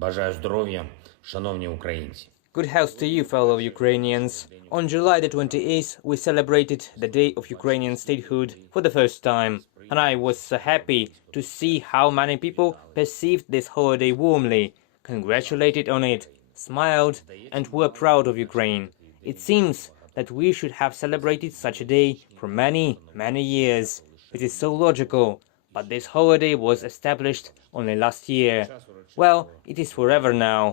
Бажаю здоров'я, шановні українці. Good health to you, fellow Ukrainians. On July the 28th, we celebrated the Day of Ukrainian Statehood for the first time, and I was so happy to see how many people perceived this holiday warmly, congratulated on it, smiled, and were proud of Ukraine. It seems that we should have celebrated such a day for many, many years. It is so logical, but this holiday was established only last year. Well, it is forever now.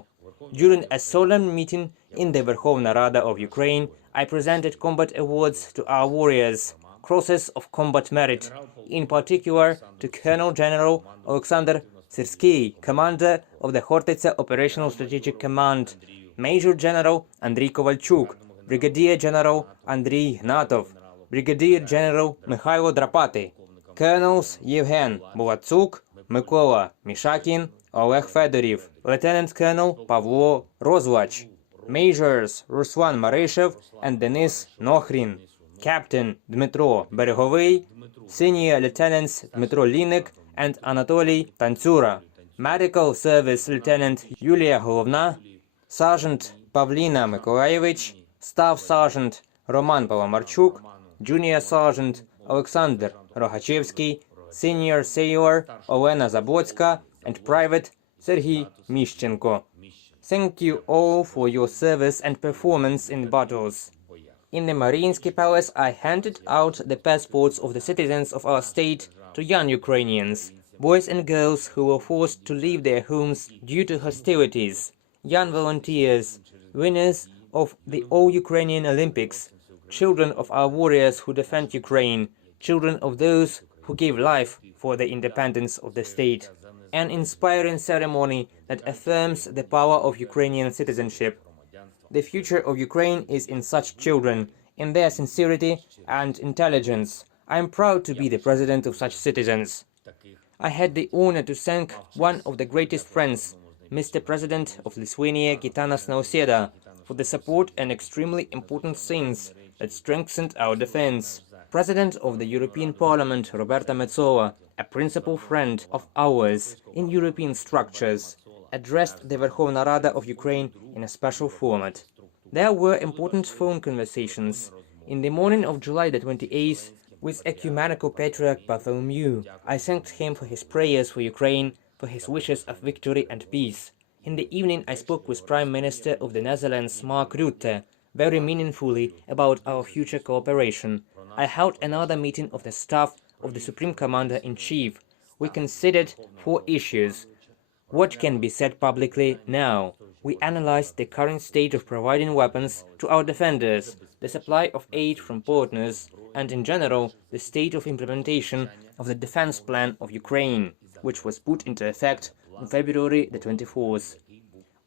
During a solemn meeting in the Verkhovna Rada of Ukraine, I presented combat awards to our warriors, crosses of combat merit, in particular to Colonel General Alexander Zelenskyy, commander of the Khortytsa Operational Strategic Command, Major General Andriy Kovalchuk, Brigadier General Andriy Gnatov, Brigadier General Mikhailo Drapati, Colonels Yevgen Buvatsuk, Mykola Mishakin, Oleg Fedorov, Lieutenant Colonel Pavlo Rozlach, Majors Ruslan Mareshev and Denis Nokhrin, Captain Dmitro Beregovy, Senior Lieutenants Dmitro Linik and Anatoly Tantsura, Medical Service Lieutenant Yulia Golovna, Sergeant Pavlina Mykolaevich, Staff Sergeant Roman Palomarchuk, Junior Sergeant Alexander Rohachevsky, Senior Sailor Olena Zabotska, and Private Serhiy Mishchenko. Thank you all for your service and performance in battles. In the Mariinsky Palace, I handed out the passports of the citizens of our state to young Ukrainians, boys and girls who were forced to leave their homes due to hostilities, young volunteers, winners of the All-Ukrainian Olympics, children of our warriors who defend Ukraine, children of those who gave life for the independence of the state. An inspiring ceremony that affirms the power of Ukrainian citizenship. The future of Ukraine is in such children, in their sincerity and intelligence. I am proud to be the president of such citizens. I had the honor to thank one of the greatest friends, Mr. President of Lithuania Gitanas Nausėda, for the support and extremely important things that strengthened our defense. President of the European Parliament Roberta Metsola, a principal friend of ours in European structures, addressed the Verkhovna Rada of Ukraine in a special format. There were important phone conversations. In the morning of July the 28th, with Ecumenical Patriarch Bartholomew, I thanked him for his prayers for Ukraine, for his wishes of victory and peace. In the evening, I spoke with Prime Minister of the Netherlands, Mark Rutte, very meaningfully about our future cooperation. I held another meeting of the staff of the Supreme Commander-in-Chief. We considered 4 issues. What can be said publicly now? We analyzed the current state of providing weapons to our defenders, the supply of aid from partners, and in general, the state of implementation of the defense plan of Ukraine, which was put into effect on February the 24th.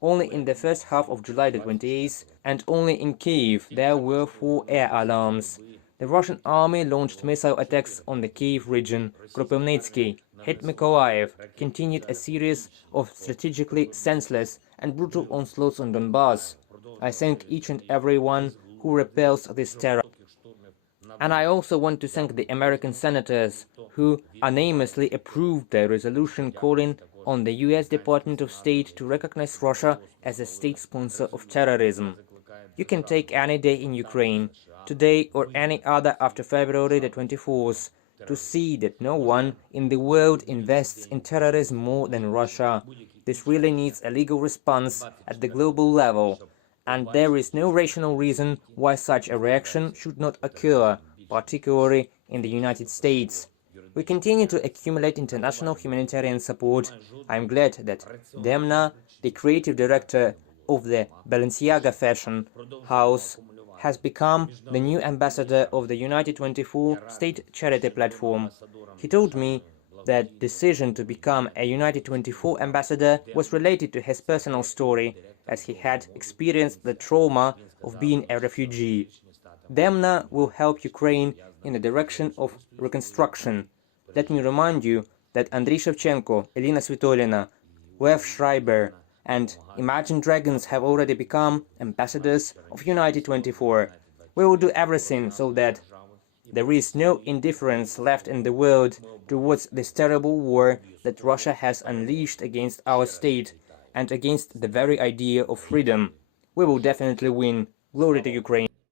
Only in the first half of July the 28th, and only in Kiev, there were 4 air alarms. The Russian army launched missile attacks on the Kiev region, Kropyvnytsky, hit Mykolaiv, continued a series of strategically senseless and brutal onslaughts on Donbass. I thank each and every one who repels this terror. And I also want to thank the American senators who unanimously approved the resolution calling on the US Department of State to recognize Russia as a state sponsor of terrorism. You can take any day in Ukraine, today or any other after February the 24th, to see that no one in the world invests in terrorism more than Russia. This really needs a legal response at the global level, and there is no rational reason why such a reaction should not occur, particularly in the United States. We continue to accumulate international humanitarian support. I am glad that Demna, the creative director of the Balenciaga fashion house, has become the new ambassador of the United 24 state charity platform. He told me that decision to become a United 24 ambassador was related to his personal story, as he had experienced the trauma of being a refugee. Demna will help Ukraine in the direction of reconstruction. Let me remind you that Andriy Shevchenko, Elina Svitolina, Lev Schreiber, and Imagine Dragons have already become ambassadors of United 24. We will do everything so that there is no indifference left in the world towards this terrible war that Russia has unleashed against our state and against the very idea of freedom. We will definitely win. Glory to Ukraine.